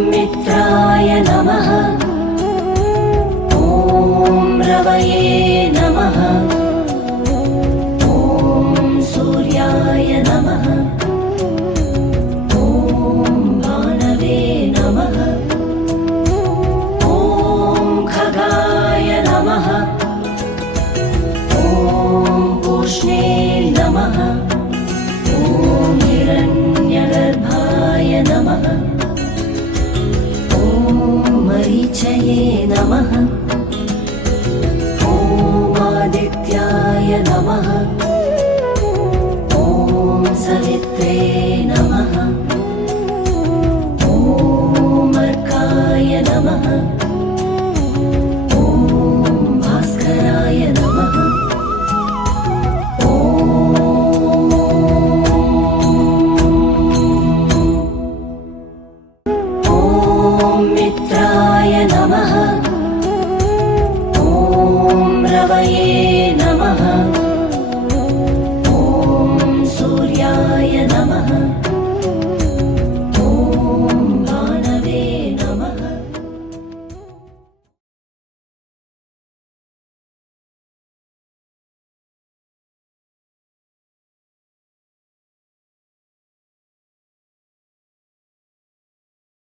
मित्राय नमः। ॐ रवये नमः। ॐ सूर्याय नमः। ॐ भानवे नमः। ॐ खगाय नमः। ॐ पूष्णे नमः। ॐ हिरण्यगर्भाय नमः। ॐ मरीचये नमः। ॐ आदित्याय नमः। ॐ सवित्रे नमः। ॐ अर्काय नमः। ॐ भास्कराय नमः। ॐ मित्राय नमः। ॐ रवये नमः। ॐ सूर्याय